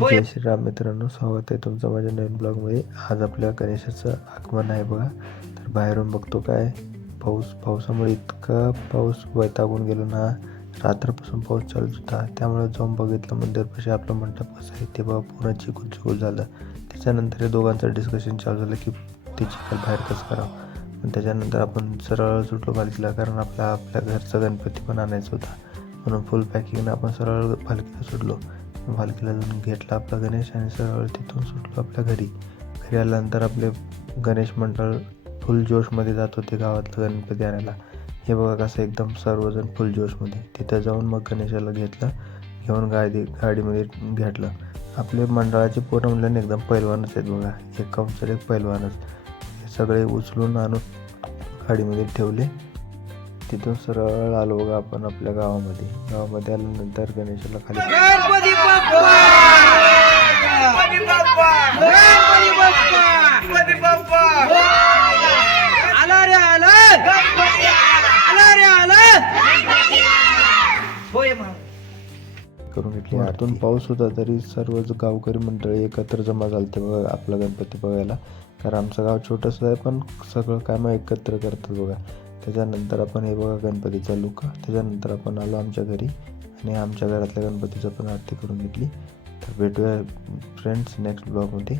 जय श्रीराम मित्रांनो, स्वागत आहे तुमचं माझ्या नवीन ब्लॉगमध्ये. आज आपल्या गणेशाचं आगमन आहे बघा. तर बाहेरून बघतो काय पावसामुळे इतका पाऊस वैतागून गेलो ना. रात्रपासून पाऊस चालूच होता, त्यामुळे जाऊन बघितलं मंदिरपाशी आपलं मंडप कसं आहे ते बघा. पूर्ण चिकूल झालं. त्याच्यानंतर हे दोघांचं डिस्कशन चालू झालं की ते चिखल बाहेर कसं करावं. पण त्याच्यानंतर आपण सरळ सुटलो पालखीला, कारण आपल्या घरचा गणपती पण आणायचा होता. म्हणून फुल पॅकिंगनं आपण सरळ पालखीला सुटलो. पालखीला जाऊन घेतला आपला गणेश आणि सरळ तिथून सुटलो आपल्या घरी. आल्यानंतर आपले गणेश मंडळ फुल जोशमध्ये जात होते गावातलं गणपती आणायला. हे बघा कसं एकदम सर्वजण फुल जोशमध्ये. तिथं जाऊन मग गणेशाला घेऊन गाडीमध्ये घेतलं. आपले मंडळाचे पोरं म्हणल्याने एकदम पैलवानच आहेत बघा. एक कमसर एक पैलवानच. हे सगळे उचलून आणून गाडीमध्ये ठेवले. तिथून सरळ आलो बघा आपण आपल्या गावामध्ये आल्यानंतर गणेशाला खाली करून घेतली. आतून पाऊस होता तरी सर्व गावकरी मंडळी एकत्र जमा झालते बघा आपला गणपती बघायला. कारण आमचं गाव छोटंसं आहे, पण सगळं कामं एकत्र करतात बघा. त्याच्यानंतर आपण हे बघा गणपतीचा लुक. त्याच्यानंतर आपण आलो आमच्या घरी आणि आमच्या घरातल्या गणपतीचं पण आरती करून घेतली. तर भेटूया फ्रेंड्स नेक्स्ट ब्लॉगमध्ये.